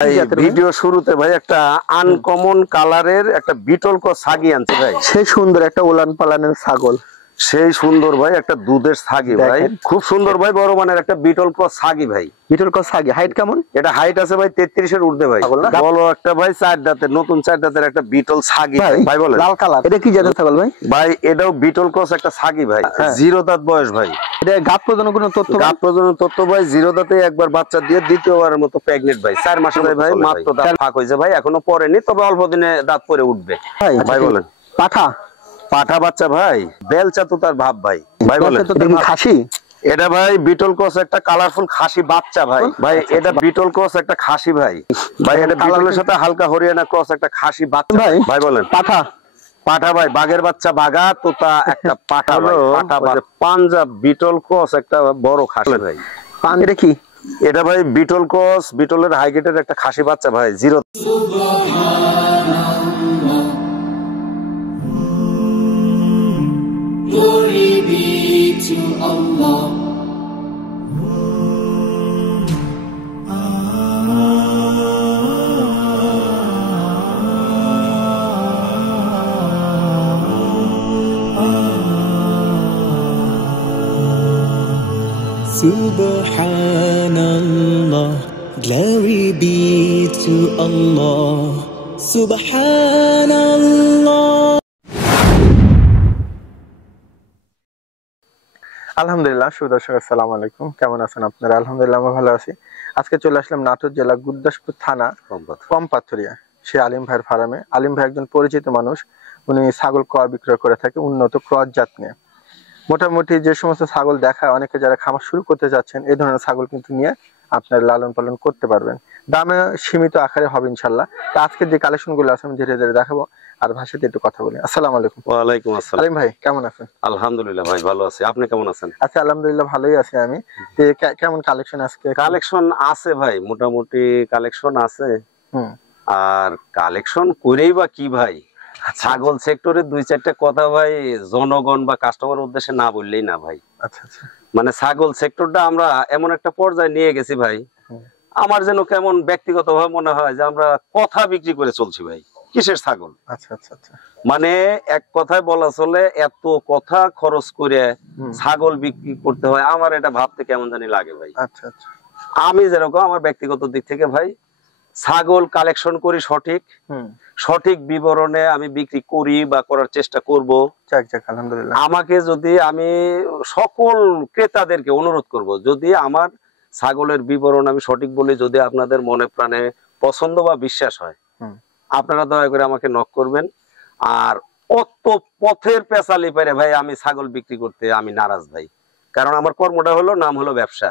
Video শুরুতে ভাই একটা আনকমন কালারের একটা বিটল ক্রস ছাগি আনছে ভাই। সেই সুন্দর একটা উলান পালানের ছাগল, সেই সুন্দর ভাই একটা দুধের ছাগি ভাই, খুব সুন্দর ভাই, বড় মানের একটা বিটল ক্রস ছাগি ভাই। বিটল ক্রস ছাগি হাইট কেমন? এটা হাইট আছে ভাই 33 এর ঊর্ধ্বে ভাই। বলো একটা ভাই 4 দাঁতের নতুন 4 দাঁতের একটা বিটল ছাগি ভাই। বলেন লাল কালার, এটা কি জাতের ছাগল ভাই? ভাই এটাও বিটল ক্রস একটা ছাগি ভাই, 0 দাঁত বয়স ভাই। এটা গাব প্রজনন কোনো তথ্য? গাব প্রজনন তথ্য ভাই 0 দাঁতে একবার বাচ্চা দিয়ে দ্বিতীয়বারের মতো প্রেগনেন্ট ভাই। 4 মাসে ভাই মাত্র দাঁত ফাঁক হইছে ভাই, এখনো পড়েনি, তবে অল্প দিনে দাঁত পরে উঠবে ভাই। বলেন পাঠা পাঠা বাচ্চা ভাই, বেলচা তো তার ভাব ভাই। ভাই বলেন খাসি? এটা ভাই বিটল ক্রস একটা কালারফুল খাসি বাচ্চা ভাই। ভাই এটা বিটল ক্রস একটা খাসি ভাই। ভাই এটা বিটলের সাথে হালকা হরিয়ানা ক্রস একটা খাসি বাচ্চা ভাই। ভাই বলেন পাঠা পাঠা ভাই, বাঘের বাচ্চা বাঘা তোতা একটা পাঠা ভাই। পাঠা পাঞ্জাব বিটল ক্রস একটা বড় খাসি ভাই। এটা কি? এটা ভাই বিটল ক্রস, বিটলের হাইগেটের একটা খাসি বাচ্চা ভাই, 0। Glory be to Allah. Subhanallah, glory be to Allah. Subhanallah. আলহামদুলিল্লাহ, সুদর্শক আসসালামু আলাইকুম, কেমন আছেন আপনারা? আলহামদুলিল্লাহ আমরা ভালো আছি। আজকে চলে আসলাম নাটোর জেলা গুরদাসপুর থানা কমপাথরিয়া সে আলিম ভাইয়ের ফার্মে। আলিম ভাই একজন পরিচিত মানুষ, উনি ছাগল ক্রয় বিক্রয় করে থাকে উন্নত ক্রস জাত নিয়ে। মোটামুটি যে সমস্ত ছাগল দেখায়, অনেকে যারা খামার শুরু করতে যাচ্ছেন এই ধরনের ছাগল কিন্তু নিয়ে আপনার লালন পালন করতে পারবেন। দামে সীমিত আকারে হবে ইনশাল্লাহ। তো আজকে যে কালেকশন গুলো আছে আমি ধীরে ধীরে দেখাবো, আর ভাষাতে একটু কথা বলি। আসসালামু আলাইকুম। ওয়ালাইকুম আসসালাম। আলিম ভাই কেমন আছেন? আলহামদুলিল্লাহ ভাই ভালো আছি, আপনি কেমন আছেন? আচ্ছা আলহামদুলিল্লাহ ভালোই আছি আমি। কেমন কালেকশন আজকে? কালেকশন আছে ভাই, মোটামুটি কালেকশন আছে। আর কালেকশন করেই বা কি ভাই, ছাগল সেক্টরে 2-4টা কথা ভাই জনগণ বা কাস্টমার উদ্দেশ্যে না বললেই না ভাই। আচ্ছা আচ্ছা, মানে ছাগল সেক্টরটা আমরা এমন একটা পর্যায়ে নিয়ে গেছি ভাই, আমার যেন কেমন ব্যক্তিগতভাবে মনে হয় যে আমরা কথা বিক্রি করে চলছি ভাই। কিসের ছাগল? আচ্ছা আচ্ছা আচ্ছা, মানে এক কথায় বলা চলে এত কথা খরচ করে ছাগল বিক্রি করতে হয়, আমার এটা ভাবতে কেমন জানি লাগে ভাই। আচ্ছা আচ্ছা, আমি যেরকম আমার ব্যক্তিগত দিক থেকে ভাই ছাগল কালেকশন করি সঠিক, সঠিক বিবরণে আমি বিক্রি করি বা করার চেষ্টা করব। আলহামদুলিল্লাহ। আমাকে যদি আমি সকল ক্রেতাদেরকে অনুরোধ করব, যদি আমার ছাগলের বিবরণ আমি সঠিক বলি, যদি আপনাদের মনে প্রাণে পছন্দ বা বিশ্বাস হয়, আপনারা দয়া করে আমাকে নক করবেন। আর অত পথের পেঁচালি পেরে ভাই আমি ছাগল বিক্রি করতে আমি নারাজ ভাই, কারণ আমার কর্মটা হলো, নাম হলো ব্যবসা।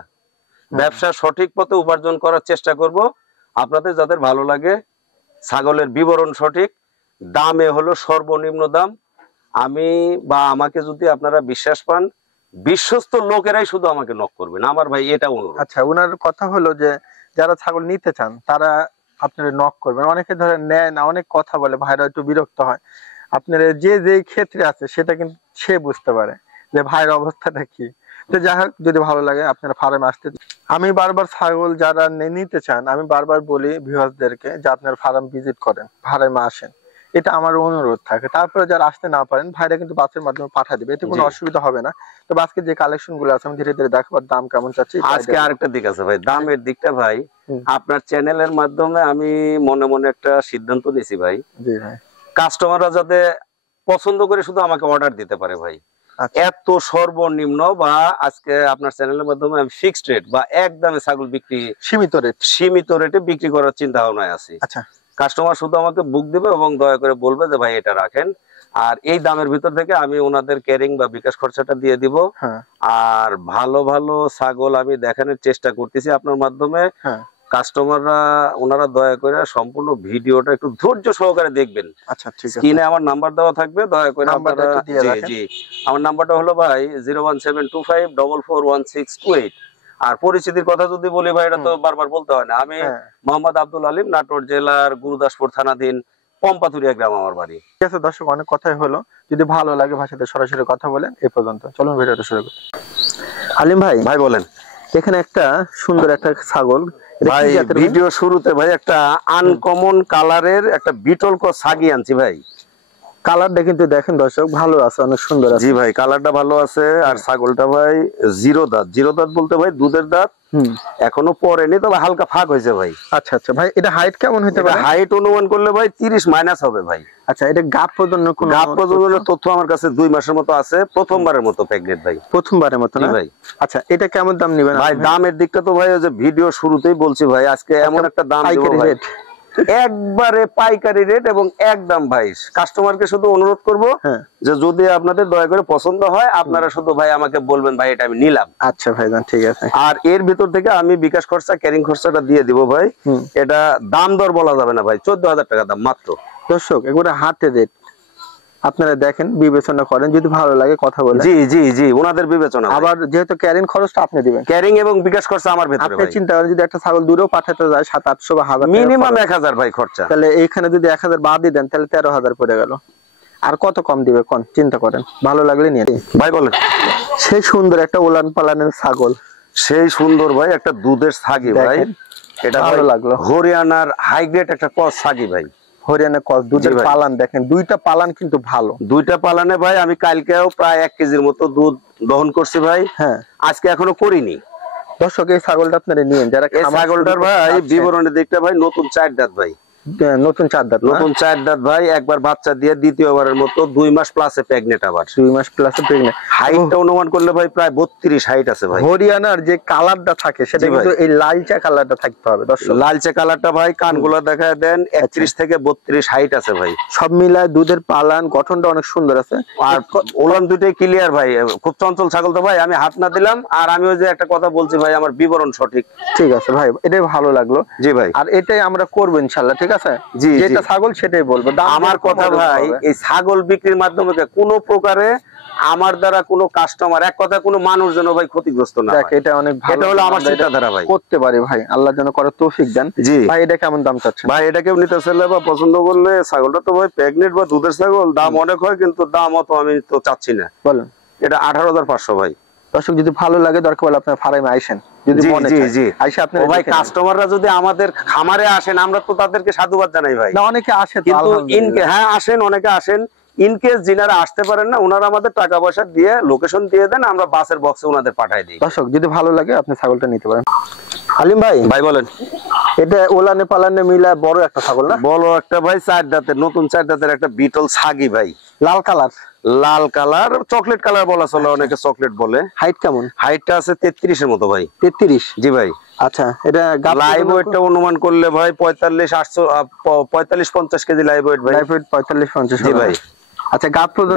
ব্যবসা সঠিক পথে উপার্জন করার চেষ্টা করব। আপনাদের যাদের ভালো লাগে, ছাগলের বিবরণ সঠিক, দামে হলো সর্বনিম্ন দাম, আমি বা আমাকে যদি আপনারা বিশ্বাস পান, বিশ্বস্ত লোকেরাই শুধু আমাকে নক করবেন, আমার ভাই এটা অনুরোধ। আচ্ছা, ওনার কথা হলো যে যারা ছাগল নিতে চান তারা আপনারা নক করবেন। অনেকে ধরে নেয় না, অনেক কথা বলে, ভাইরা একটু বিরক্ত হয়। আপনারা যে যেই ক্ষেত্রে আছে সেটা কিন্তু সে বুঝতে পারে যে ভাইয়ের অবস্থাটা কি। তো যাই হোক, যদি ভালো লাগে আপনারা ফার্মে আসতে। আমি বারবার ছাগল যারা নিতে চান, আমি বারবার বলি ভিউয়ার্সদেরকে যে আপনারা ফার্ম ভিজিট করেন, ফার্মে আসেন, এটা আমার অনুরোধ থাকে। তারপরে যারা আসতে না পারেন, ভাইরা কিন্তু বাসের মাধ্যমে পাঠিয়ে দিবে, এতে কোনো অসুবিধা হবে না। তো আজকে যে কালেকশন গুলো আছে আমি ধীরে ধীরে দেখাবার, দাম কেমন চাচ্ছি। আজকে আরেকটা দিক আছে ভাই, দামের দিকটা ভাই আপনার চ্যানেলের মাধ্যমে আমি মনে মনে একটা সিদ্ধান্ত নিয়েছি ভাই। জি ভাই, কাস্টমাররা যাতে পছন্দ করে শুধু আমাকে অর্ডার দিতে পারে ভাই। এত সর্বনিম্ন বা আজকে আপনার চ্যানেলের মাধ্যমে আমি ফিক্সড রেট বা একদমে ছাগল বিক্রি, সীমিত রেটে বিক্রি করার চিন্তা ভাবনায় আছি। আচ্ছা, কাস্টমার শুধু আমাকে বুক দিবে এবং দয়া করে বলবে যে ভাই এটা রাখেন, আর এই দামের ভিতর থেকে আমি ওনাদের ক্যারিং বা বিকাশ খরচাটা দিয়ে দিব। আর ভালো ভালো ছাগল আমি দেখানোর চেষ্টা করতেছি আপনার মাধ্যমে। কাস্টমাররা ওনারা দয়া করে সম্পূর্ণ ভিডিওটা একটু ধৈর্য সহকারে দেখবেন। আচ্ছা ঠিক আছে, স্ক্রিনে আমার নাম্বার দেওয়া থাকবে, দয়া করে আপনারা। জি, আমার নাম্বারটা হলো ভাই 01725441628। আর পরিচিতির কথা যদি বলি ভাই, এটা তো বারবার বলতে হয় না, আমি মোহাম্মদ আব্দুল আলিম, নাটোর জেলার গুরুদাসপুর থানাধীন কমপাথুরিয়া গ্রাম আমার বাড়ি। ঠিক আছে দর্শক, অনেক কথাই হলো, যদি ভালো লাগে ভাষাতে সরাসরি কথা বলেন। এই পর্যন্ত চলুন ভিডিওটা শুরু করি। আলিম ভাই, ভাই বলেন। এখানে একটা সুন্দর একটা ছাগল, এটা কি ভাই জাতের ভাই? ভিডিও শুরুতে ভাই একটা আনকমন কালারের একটা বিটল ক্রস ছাগি আনছি ভাই। কালারটা কিন্তু দেখেন দর্শক ভালো আছে, অনেক সুন্দর আছে। জি ভাই কালারটা ভালো আছে। আর ছাগলটা ভাই জিরো দাঁত। জিরো দাঁত বলতে ভাই দুধের দাঁত এখনো পড়েনি, তবে হালকা ফাঁক হয়েছে ভাই। আচ্ছা আচ্ছা ভাই, এটা হাইট কেমন হতে পারে? হাইট অনুমান করলে ভাই 30 মাইনাস হবে ভাই। আচ্ছা, এটা গাব প্রজনন কোন গাব প্রজননের তথ্য আমার কাছে 2 মাসের মতো আছে, প্রথমবারের মতো প্রেগনেন্ট ভাই। প্রথমবারের মতো না জি ভাই। আচ্ছা, এটা কেমন দাম নেবেন ভাই দামের দিকটা তো ভাই ওই যে ভিডিও শুরুতেই বলছি ভাই, আজকে এমন একটা দাম দেব পাইকারি ভাই, রেট? একবারে পাইকারি রেট এবং একদম ভাই। কাস্টমারকে শুধু অনুরোধ করব হ্যাঁ। যে যদি আপনাদের দয়া করে পছন্দ হয় আপনারা শুধু ভাই আমাকে বলবেন ভাই এটা আমি নিলাম। আচ্ছা ভাইজান ঠিক আছে। আর এর ভিতর থেকে আমি বিকাশ খরচা ক্যারিং খরচাটা দিয়ে দিব ভাই। এটা দাম দর বলা যাবে না ভাই, 14,000 টাকা দাম মাত্র। দর্শক একবারে হাতে রেট, আপনারা দেখেন বিবেচনা করেন, যদি ভালো লাগে কথা বলেন। জি জি জি, ওনাদের বিবেচনা। আবার যেহেতু ক্যারিং খরচটা আপনি দিবেন, ক্যারিং এবং বিকাশ খরচা আমার ভিতরে আপনি ভাই। চিন্তা করেন যদি একটা ছাগল দূরেও পাঠাতে যায় 700-800 বা 1000 মিনিমাম 1000 ভাই খরচা। তাহলে এইখানে যদি 1000 বাদ দিয়ে দেন তাহলে 13,000 পড়ে গেল। আর কত কম দিবে কোন, চিন্তা করেন, ভালো লাগলে নিয়ে ভাই বলেন। সেই সুন্দর একটা ওলান পালানের ছাগল, সেই সুন্দর ভাই একটা দুধের ছাগি ভাই। দেখেন, এটা ভালো ভাই লাগলো। হরিয়ানার হাই গ্রেড একটা ক্রস ছাগি ভাই। হরিয়ানা ক্রস দুধের জি ভাই। পালান দেখেন, দুইটা পালান কিন্তু ভালো। দুইটা পালানে ভাই আমি কালকেও প্রায় 1 কেজির মতো দুধ দহন করছি ভাই। হ্যাঁ, আজকে এখনো করিনি। দর্শক এই ছাগলটা আপনারা নিয়েন যারা এই খামার ছাগলটার শুরু করতে ভাই চাচ্ছেন। বিবরণের দিকটা ভাই নতুন 4 দাঁত ভাই। নতুন 4 দাঁত না? নতুন 4 দাঁত ভাই, একবার বাচ্চা দিয়ে দ্বিতীয়বারের মতো 2 মাস প্লাসে প্রেগনেন্ট আবার। 2 মাস প্লাসে প্রেগন্যান্ট। হাইটটা অনুমান করলে ভাই প্রায় 32 হাইট আছে ভাই। হরিয়ানার যে কালারটা থাকে সেটা জি ভাই। কিন্তু এই লালচা কালারটা থাকতে হবে দর্শক। লালচে কালারটা ভাই, কানগুলো দেখায় দেন, 31 থেকে 32 হাইট আছে ভাই। সব মিলায় দুধের পালান গঠনটা অনেক সুন্দর আছে। আর ওলান দুটোই ক্লিয়ার ভাই, খুব চঞ্চল ছাগল তো ভাই। আমি হাত না দিলাম, আর আমি ওই যে একটা কথা বলছি ভাই, আমার বিবরণ সঠিক। ঠিক আছে ভাই, এটাই ভালো লাগলো। জি ভাই। আর এটাই আমরা করবো ইনশাল্লাহ, ঠিক আছে? জি, জি। যেটা ছাগল সেটাই বলবো। দাম আমার যেরকম কথা হবে ভাই, হবে। এই ছাগল বিক্রির মাধ্যমে কোনো প্রকারে আমার দ্বারা কোনো কাস্টমার, এক কথা কোনো মানুষ যেন ভাই ক্ষতিগ্রস্ত না দেখ, হয়। এটা অনেক ভালো, এটা হলো আমার আমরা এটা চিন্তাধারা ভাই। করতে পারি ভাই, আল্লাহ যেন করে তৌফিক দেন। জি। ভাই এটা কেমন দাম চাচ্ছেন? ভাই এটা কেউ নিতে চাইলে বা পছন্দ করলে, ছাগলটা তো ভাই প্রেগনেন্ট বা দুধের ছাগল, দাম অনেক হয় কিন্তু দাম অত আমি তো চাচ্ছি না। বলেন। এটা 18,500 ভাই। দর্শক যদি ভালো লাগে দরকার হলে আপনার ফার্মে আইসেন, যদি জি মনে জি চায়। জি। আইসা আপনি ও ভাই কাস্টমাররা যদি আমাদের খামারে আসেন আমরা তো তাদেরকে সাধুবাদ জানাই ভাই। না, অনেকে আসে তো, কিন্তু আলহামদুলিল্লাহ। হ্যাঁ আসেন, অনেকে আসেন। ইনকেস যিনারা আসতে পারেন না, ওনারা আমাদের টাকা পয়সা দিয়ে লোকেশন দিয়ে দেন, আমরা বাসের বক্সে ওনাদের পাঠাই দিই। দর্শক যদি ভালো লাগে আপনি ছাগলটা নিতে পারেন। হালিম ভাই, ভাই বলেন। এটা ওলানে পালানে মিলা বড় একটা ছাগল না? বড় একটা ভাই 4 দাঁতের, নতুন 4 দাঁতের একটা বিটল ছাগি ভাই। লাল কালার, লাল কালার, চকলেট কালার বলা চলে, অনেকে চকলেট বলে। হাইট কেমন? হাইটটা আছে 33 এর মতো ভাই। 33? জি ভাই। আচ্ছা, এটা লাইভ ওয়েটটা অনুমান করলে ভাই 45-50 কেজি লাইভ ওয়েট ভাই। 45-50? জি ভাই। আচ্ছা,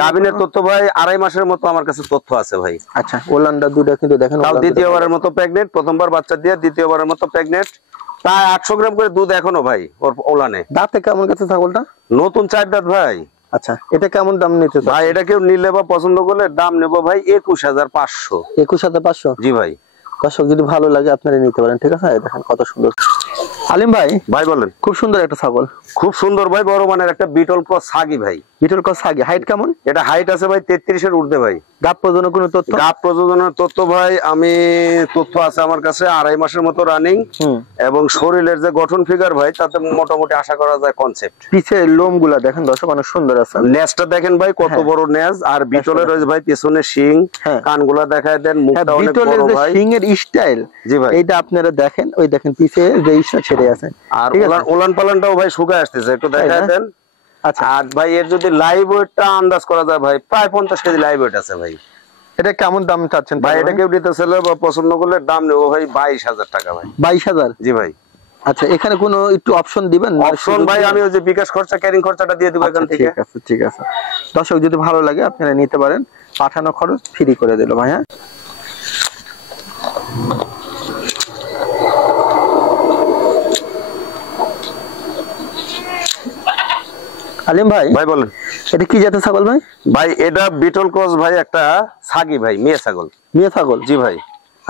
গাভিনের তথ্য ভাই 2.5 মাসের মতো আমার কাছে তথ্য আছে ভাই। আচ্ছা, ওলানটা দুটো কিন্তু দেখেন, তাও ওলান দ্বিতীয়বারের মতো প্রেগনেন্ট, প্রথমবার বাচ্চা দিয়ে দ্বিতীয়বারের মতো প্রেগনেন্ট। প্রায় 800 গ্রাম করে দুধ এখনো ভাই ওর ওলানে। দাঁতে কেমন গেছে ছাগলটা? নতুন 4 দাঁত ভাই। আচ্ছা, এটা কেমন দাম নিতে চান? ভাই এটা কেউ নিলে বা পছন্দ করলে দাম নেবো ভাই 21,500। 21,500? জি ভাই। দর্শক যদি ভালো লাগে আপনারা নিতে পারেন, ঠিক আছে? দেখেন কত সুন্দর। আলিম ভাই, ভাই বলেন। খুব সুন্দর একটা ছাগল, খুব সুন্দর ভাই, বড় মানের একটা বিটল ক্রস ছাগি ভাই। বিটল ক্রস ছাগি, হাইট কেমন? এটা হাইট আছে ভাই 33 এর ঊর্ধ্বে ভাই। গাব প্রজনন কোনো তথ্য? গাব প্রজননের তথ্য ভাই আমি তথ্য আছে আমার কাছে 2.5 মাসের মতো রানিং, এবং শরীরের যে গঠন ফিগার ভাই তাতে মোটামুটি আশা করা যায় কনসেপ্ট। পিছে লোম গুলা দেখেন দর্শক, অনেক সুন্দর আছে। নেজটা দেখেন ভাই কত বড় নেজ, আর বিটলের ওই যে ভাই পেছনে শিং, কানগুলা দেখায় দেন, মুখটা অনেক বড় ভাই। শিং এর স্টাইল, জি ভাই। এইটা আপনারা দেখেন, ওই দেখেন পিছে যে ইসটা ছেড়ে আছে। আর ওলান পালানটাও ভাই শুকায় আসতেছে, একটু দেখায় দেন। আচ্ছা, আর ভাই এর যদি লাইভ ওয়েটটা আন্দাজ করা যায় ভাই প্রায় 50 কেজি লাইভ ওয়েট আছে ভাই। এটা কেমন দাম চাচ্ছেন ভাই এটা কেউ নিতে চাইলে বা পছন্দ করলে দাম নেবো ভাই 22,000 টাকা ভাই। 22,000? জি ভাই। আচ্ছা, এখানে কোনো একটু অপশন দিবেন? অপশন ভাই আমি ওই যে বিকাশ খরচা ক্যারিং খরচাটা দিয়ে দিব এখান থেকে। ঠিক আছে, ঠিক আছে। দর্শক যদি ভালো লাগে আপনারা নিতে পারেন, পাঠানো খরচ ফ্রি করে দিল ভাই। হ্যাঁ, আলিম ভাই, ভাই বলেন। এটা কি জাতের ছাগল ভাই? ভাই এটা বিটল ক্রস ভাই, একটা ছাগি ভাই, মেয়ে ছাগল। মেয়ে ছাগল? জি ভাই।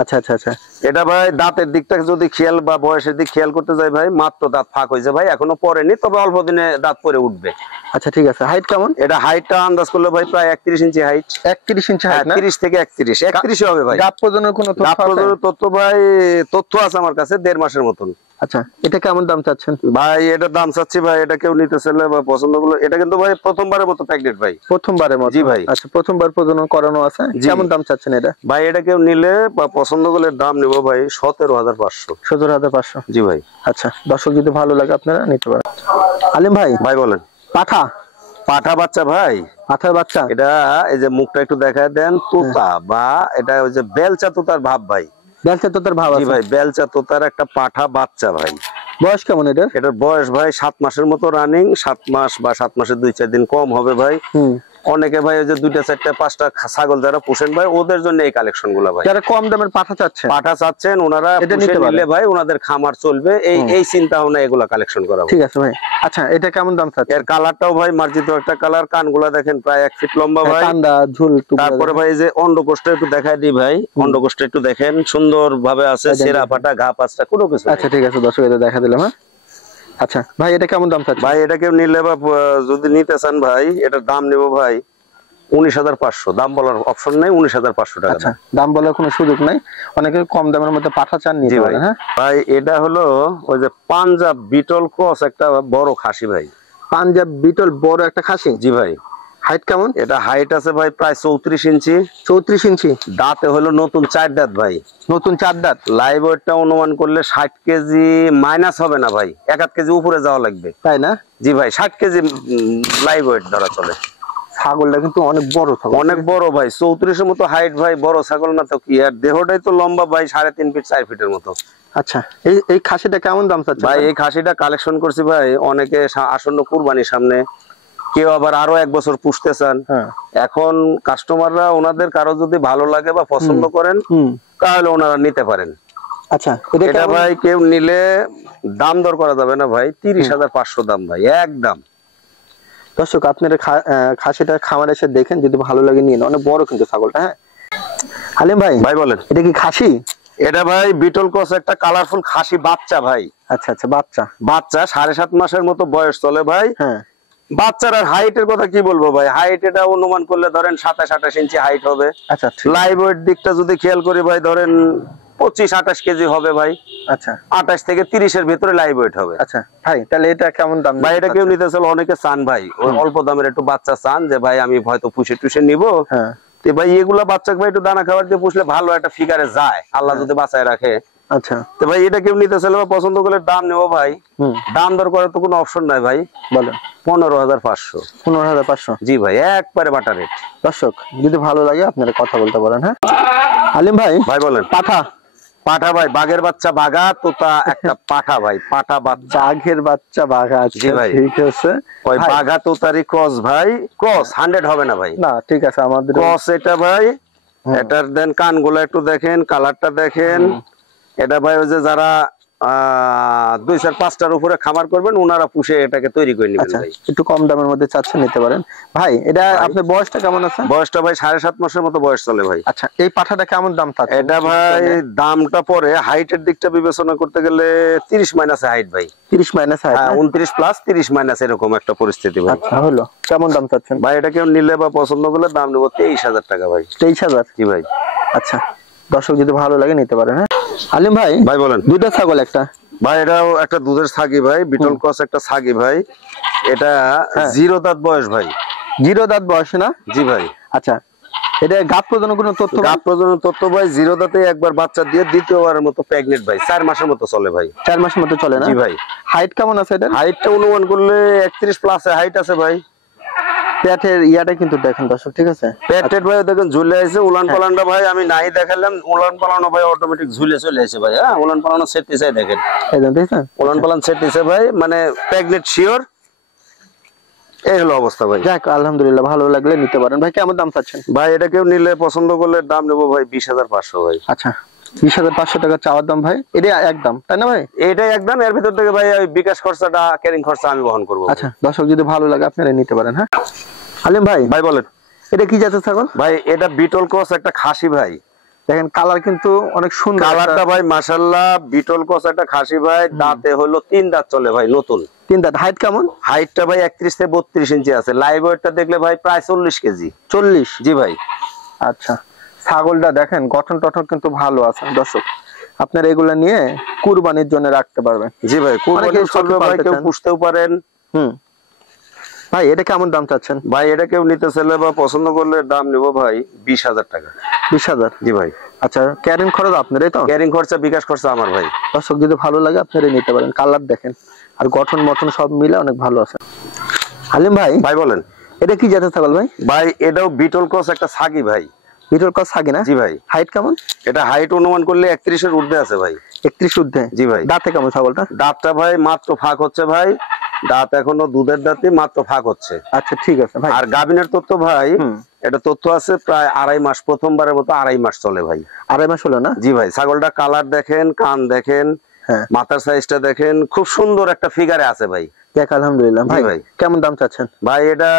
আচ্ছা আচ্ছা আচ্ছা, এটা ভাই দাঁতের দিকটা যদি খেয়াল বা বয়সের দিক খেয়াল করতে যাই ভাই, মাত্র দাঁত ফাঁক হয়েছে ভাই, এখনো পড়েনি, তবে অল্প দিনে দাঁত পরে উঠবে। আচ্ছা ঠিক আছে, হাইট কেমন? এটা হাইটটা আন্দাজ করলে ভাই প্রায় 31 ইঞ্চি হাইট। 31 ইঞ্চি হাইট না? 30 থেকে 31 হবে ভাই। গাব প্রজননের কোনো তথ্য আছে? তথ্য ভাই তথ্য আছে আমার কাছে 1.5 মাসের মতন। আচ্ছা, এটা কেমন দাম চাচ্ছেন? ভাই এটার দাম চাচ্ছি ভাই, এটা কেউ নিতে চাইলে বা পছন্দ করলে, এটা কিন্তু ভাই প্রথমবারের মতো প্রেগনেন্ট ভাই। প্রথমবারের মতো? জি ভাই। আচ্ছা, প্রথমবার প্রজনন করানো আছে, কেমন দাম চাচ্ছেন এটা? ভাই এটা কেউ নিলে বা পছন্দ করলে দাম নেব ভাই 17,500। 17,500? জি ভাই। আচ্ছা, দর্শক যদি ভালো লাগে আপনারা নিতে পারেন। আলিম ভাই, ভাই বলেন। পাঠা? পাঠা বাচ্চা ভাই, পাঠার বাচ্চা। এটা এই যে মুখটা একটু দেখায় দেন, তোতা বা এটা ওই যে বেলচা তোতার ভাব ভাই। বেলচা তোতার ভাব আছে? জি ভাই, বেলচা তোতার একটা পাঠা বাচ্চা ভাই। বয়স কেমন এটার? এটার বয়স ভাই 7 মাসের মতো রানিং, 7 মাস বা 7 মাসের 2-4 দিন কম হবে ভাই। অনেকে ভাই ওই যে 2টা 4টা 5টা ছাগল যারা পোষেন ভাই, ওদের জন্য এই কালেকশন গুলা ভাই। যারা কম দামের পাঠা চাচ্ছেন ওনারা পুষে নিলে ভাই ওনাদের খামার চলবে, এই চিন্তা ভাবনা এগুলা কালেকশন করা। ঠিক আছে ভাই। আচ্ছা, এটা কেমন দাম চাচ্ছেন? এর কালারটাও ভাই মার্জিত একটা কালার, কানগুলা দেখেন প্রায় 1 ফিট লম্বা ভাই, কান্দা ঝুল। তারপরে ভাই এই যে অন্ডকোষটা একটু দেখায় দিই ভাই, অন্ডকোষটা একটু দেখেন সুন্দর ভাবে আছে, সেরা ফাটা ঘা পাঁচটা কোনো কিছু। আচ্ছা ঠিক আছে, দর্শক এটা দেখা দিলাম। হ্যাঁ আচ্ছা ভাই, এটা কেমন দাম চাচ্ছেন? ভাই এটা কেউ নিলে বা যদি নিতে চান ভাই, এটার দাম নেব ভাই 19,500। দাম বলার অপশন নাই, 19,500 টাকা। আচ্ছা, দাম বলার কোনো সুযোগ নাই, অনেকে কম দামের মধ্যে পাঠা চান নিতে পারেন। হ্যাঁ ভাই, এটা হলো ওই যে পাঞ্জাব বিটল ক্রস একটা বড় খাসি ভাই। পাঞ্জাব বিটল বড় একটা খাসি? জি ভাই। হাইট কেমন? এটা হাইট আছে ভাই প্রায় 34 ইঞ্চি। 34 ইঞ্চি? দাঁতে হলো নতুন 4 দাঁত ভাই। নতুন 4 দাঁত? লাইভ ওয়েটটা অনুমান করলে 60 কেজি মাইনাস হবে না ভাই, 1-8 কেজি উপরে যাওয়া লাগবে। তাই না? জি ভাই, 60 কেজি লাইভ ওয়েট ধরা চলে। ছাগলটা কিন্তু অনেক বড় ছাগল, অনেক বড় ভাই, 34 এর মতো হাইট ভাই, বড় ছাগল না তো কি, আর দেহটাই তো লম্বা ভাই 3.5 ফিট 4 ফিটের মতো। আচ্ছা, এই খাসিটা কেমন দাম চাচ্ছেন ভাই? এই খাসিটা কালেকশন করছি ভাই, অনেকে আসন্ন কুরবানির সামনে, কেউ আবার আরো 1 বছর পুষতে চান। এখন কাস্টমাররা ওনাদের কারো যদি ভালো লাগে বা পছন্দ করেন তাহলে ওনারা নিতে পারেন। আচ্ছা, এটা ভাই কেউ নিলে দাম দর করা যাবে না ভাই, 30,500 দাম ভাই, একদম। দর্শক আপনারা খাসিটা খামারে এসে দেখেন, যদি ভালো লাগে নিন, অনেক বড় কিন্তু ছাগলটা। হ্যাঁ হালিম ভাই, ভাই বলেন। এটা কি খাসি? এটা ভাই বিটল ক্রস একটা কালারফুল খাসি বাচ্চা ভাই। আচ্ছা আচ্ছা, বাচ্চা 7.5 মাসের মতো বয়স চলে ভাই। হ্যাঁ, বাচ্চার আর হাইটের কথা কি বলবো ভাই, হাইট এটা অনুমান করলে ধরেন 27-28 ইঞ্চি হাইট হবে। আচ্ছা, লাইভ ওয়েট দিকটা যদি খেয়াল করি ভাই, ধরেন 25-28 কেজি হবে ভাই। আচ্ছা, 28 থেকে 30 এর ভিতরে লাইভ ওয়েট হবে। আচ্ছা ভাই, তাহলে এটা কেমন দাম? ভাই এটা কেউ নিতে চাইলে অনেকে চান ভাই, অল্প দামের একটু বাচ্চা চান যে ভাই আমি হয়তো পুষে নিবো। হ্যাঁ, তো ভাই এগুলা বাচ্চাকে ভাই একটু দানা খাবার দিয়ে পুষলে ভালো একটা ফিগারে যায়, আল্লাহ যদি বাঁচায় রাখে। আচ্ছা, তো ভাই এটা কেউ নিতে চাইলে বা পছন্দ করলে দাম নেবো ভাই, দাম দর করার তো কোনো অপশন নাই ভাই। বলেন। 15,500। 15,500? জি ভাই, একবারে বাটা রেট। দর্শক যদি ভালো লাগে আপনারা কথা বলতে পারেন। হ্যাঁ আলিম ভাই, ভাই বলেন। পাঠা ভাই, বাঘের বাচ্চা বাঘা তোতা একটা পাঠা ভাই, পাঠা বাচ্চা। বাঘের বাচ্চা বাঘা? জি ভাই, ঠিক আছে। ওই বাঘা তোতারি ক্রস ভাই, ক্রস 100 হবে না ভাই। না ঠিক আছে, আমাদের ক্রস এটা ভাই। এটার দেন কানগুলো একটু দেখেন, কালারটা দেখেন। এটা ভাই ওই যে যারা 2-4-5টার উপরে খামার করবেন ওনারা পুষে এটাকে তৈরি করে নেবেন ভাই। একটু কম দামের মধ্যে চাচ্ছেন নিতে পারেন ভাই। এটা আপনার বয়সটা কেমন আছে? বয়সটা ভাই 7.5 মাসের মতো বয়স চলে ভাই। আচ্ছা, এই পাঠাটা কেমন দাম চাচ্ছেন? এটা ভাই দামটা পরে হাইটের দিকটা বিবেচনা করতে গেলে 30 মাইনাস হাইট ভাই। 30 মাইনাস হাইট? 29 প্লাস 30 মাইনাস এরকম একটা পরিস্থিতি ভাই। আচ্ছা, হলো। কেমন দাম চাচ্ছেন ভাই? এটা কেউ নিলে বা পছন্দ করলে দাম নেবো 23,000 টাকা ভাই। 23,000? জি ভাই। আচ্ছা, দর্শক যদি ভালো লাগে নিতে পারেন। হ্যাঁ আলিম ভাই, ভাই বলেন। দুইটা ছাগল একটা ভাই, এটাও একটা দুধের ছাগি ভাই, বিটল ক্রস একটা ছাগি ভাই। এটা 0 দাঁত বয়স ভাই। 0 দাঁত বয়স না? জি ভাই। আচ্ছা, এটা গাব প্রজনন কোনো তথ্য? গাব প্রজনন তথ্য ভাই, 0 দাঁতে একবার বাচ্চা দিয়ে দ্বিতীয়বারের মতো প্রেগনেন্ট ভাই, 4 মাসের মতো চলে ভাই। 4 মাসের মতো চলে না? জি ভাই। হাইট কেমন আছে এটা? হাইটটা অনুমান করলে 31 প্লাস হাইট আছে ভাই। পেটের ইয়াটা কিন্তু দেখেন দর্শক, ঠিক আছে? পেটের ভাই দেখেন ঝুলে আছে, উলান পালানটা ভাই আমি নাই দেখালাম, উলান পালানো ভাই অটোমেটিক ঝুলে চলে আসে ভাই। হ্যাঁ, উলান পালানো সেট দিছে দেখেন, উলান পালান সেট দিছে ভাই, মানে প্রেগনেন্ট শিওর। এই হলো অবস্থা ভাই। যাক, আলহামদুলিল্লাহ, ভালো লাগলে নিতে পারেন ভাই। কেমন দাম চাচ্ছেন ভাই? এটা কেউ নিলে পছন্দ করলে দাম নেবো ভাই 20,500 ভাই। আচ্ছা, 20,500 টাকা চাওয়ার দাম ভাই? এটা একদম, তাই না ভাই? এটাই একদম, এর ভিতর থেকে ভাই বিকাশ খরচাটা, ক্যারিং খরচা আমি বহন করবো। আচ্ছা, দর্শক যদি ভালো লাগে আপনারা নিতে পারেন। হ্যাঁ আলিম ভাই, ভাই বলেন। এটা কি জাতের ছাগল ভাই? এটা বিটল ক্রস একটা খাসি ভাই। দেখেন কালার কিন্তু অনেক সুন্দর। কালারটা ভাই মাশাআল্লাহ, বিটল ক্রস একটা খাসি ভাই, দাঁতে হলো 3 দাঁত চলে ভাই, নতুন 3 দাঁত। হাইট কেমন? হাইটটা ভাই 31 থেকে 32 ইঞ্চি আছে। লাইভ ওয়েটটা দেখলে ভাই প্রায় 40 কেজি। 40? জি ভাই। আচ্ছা, ছাগলটা দেখেন গঠন টঠন কিন্তু ভালো আছে দর্শক, আপনারা এগুলা নিয়ে কুরবানির জন্য রাখতে পারবেন। জি ভাই, কুরবানির চলবে ভাই, কেউ পুষতেও পারেন। ভাই এটা কেমন দাম চাচ্ছেন? ভাই এটা কেউ নিতে চাইলে বা পছন্দ করলে দাম নেব ভাই 20,000 টাকা। 20,000? জি ভাই। আচ্ছা, ক্যারিং খরচ আপনারই তো? ক্যারিং খরচা, বিকাশ খরচা আমার ভাই। দর্শক যদি ভালো লাগে আপনারাই নিতে পারেন। কালার দেখেন আর গঠন মঠন সব মিলে অনেক ভালো আছে। হালিম ভাই, ভাই বলেন। এটা কি জাতের ছাগল ভাই? ভাই এটাও বিটল ক্রস একটা ছাগি ভাই। বিটল ক্রস ছাগি না? জি ভাই। হাইট কেমন? এটা হাইট অনুমান করলে 31 এর ঊর্ধ্বে আছে ভাই। 31 ঊর্ধ্বে? জি ভাই। দাঁতে কেমন ছাগলটা? দাঁতটা ভাই মাত্র ফাঁক হচ্ছে ভাই, দাঁত এখনো দুধের দাঁতে মাত্র ফাঁক হচ্ছে। আচ্ছা ঠিক আছে ভাই। আর গাভিনের তথ্য ভাই, এটা তথ্য আছে প্রায় 2.5 মাস, প্রথমবারের মতো 2.5 মাস চলে ভাই। 2.5 মাস হলো না? জি ভাই। ছাগলটা কালার দেখেন, কান দেখেন, মাথার সাইজটা দেখেন, খুব সুন্দর একটা ফিগারে আছে ভাই। দেখ আলহামদুলিল্লাহ। ভাই ভাই কেমন দাম চাচ্ছেন? ভাই এটা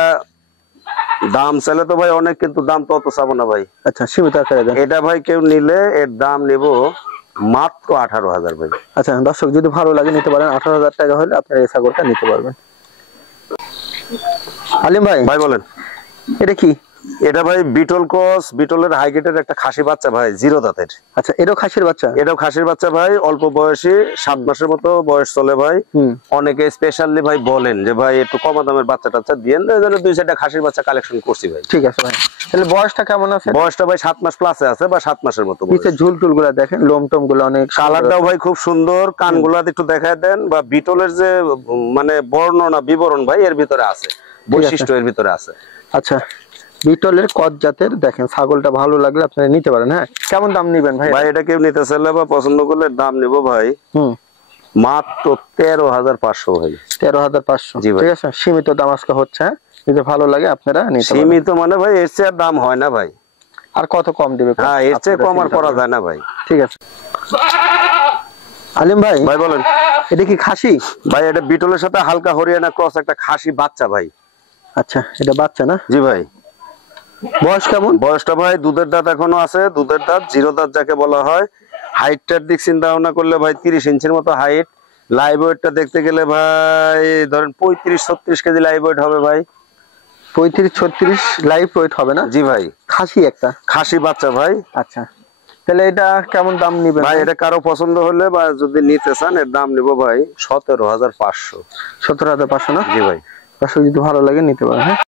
দাম চাইলে তো ভাই অনেক, কিন্তু দাম তো অত চাবো না ভাই। আচ্ছা, সীমিত আকারে দেন। এটা ভাই কেউ নিলে এর দাম নেব মাত্র 18,000 ভাই। আচ্ছা দর্শক যদি ভালো লাগে নিতে পারেন, 18,000 টাকা হলে আপনারা এই ছাগলটা নিতে পারবেন। আলিম ভাই, ভাই বলেন। এটা কি? এটা ভাই বিটল ক্রস, বিটলের হাইগেটের একটা খাসি বাচ্চা ভাই, 0 দাঁতের। আচ্ছা, এটাও খাসির বাচ্চা? এটাও খাসির বাচ্চা ভাই, অল্প বয়সী, 7 মাসের মতো বয়স চলে ভাই। অনেকে স্পেশালি ভাই বলেন যে ভাই একটু কম দামের বাচ্চা টাচ্চা দিয়েন, এই জন্য 2-4টা খাসির বাচ্চা কালেকশন করছি ভাই। ঠিক আছে ভাই। তাহলে বয়সটা কেমন আছে? বয়সটা ভাই 7 মাস প্লাসে আছে, বা 7 মাসের মতো বয়স। পিছে ঝুল টুল গুলা দেখেন, লোম টোম গুলো অনেক। কালারটাও ভাই খুব সুন্দর, কানগুলা একটু দেখায় দেন, বা বিটলের যে মানে বর্ণনা বিবরণ ভাই এর ভিতরে আছে, বৈশিষ্ট্য এর ভিতরে আছে। আচ্ছা, বিটলের কত জাতের দেখেন, ছাগলটা ভালো লাগলে আপনারা নিতে পারেন। হ্যাঁ, কেমন দাম নেবেন ভাই? ভাই এটা কেউ নিতে চাইলে বা পছন্দ করলে দাম নেব ভাই মাত্র 13,500 ভাই। 13,500? জি ভাই। ঠিক আছে, সীমিত দাম আজকে হচ্ছে, যদি ভালো লাগে আপনারা নিতে পারেন। সীমিত মানে ভাই এর চেয়ে আর দাম হয় না ভাই। আর কত কম দিবে? হ্যাঁ, এর চেয়ে কম আর করা যায় না ভাই। ঠিক আছে। আলিম ভাই, ভাই বলেন। এটা কি খাসি? ভাই এটা বিটলের সাথে হালকা হরিয়ানা ক্রস একটা খাসি বাচ্চা ভাই। আচ্ছা, এটা বাচ্চা না? জি ভাই। বয়স কেমন? বয়সটা ভাই দুধের দাঁত এখনো আছে, দুধের দাঁত, 0 দাঁত যাকে বলা হয়। হাইটটার দিক চিন্তা ভাবনা করলে ভাই 30 ইঞ্চির মতো হাইট। লাইভ ওয়েটটা দেখতে গেলে ভাই ধরেন 35-36 কেজি লাইভ ওয়েট হবে ভাই। 35-36 লাইভ ওয়েট হবে না? জি ভাই। খাসি একটা খাসি বাচ্চা ভাই। আচ্ছা, তাহলে এটা কেমন দাম নিবেন ভাই? এটা কারো পছন্দ হলে বা যদি নিতে চান এর দাম নিব ভাই 17,500। 17,500 না? জি ভাই। যদি ভালো লাগে নিতে পারেন। হ্যাঁ।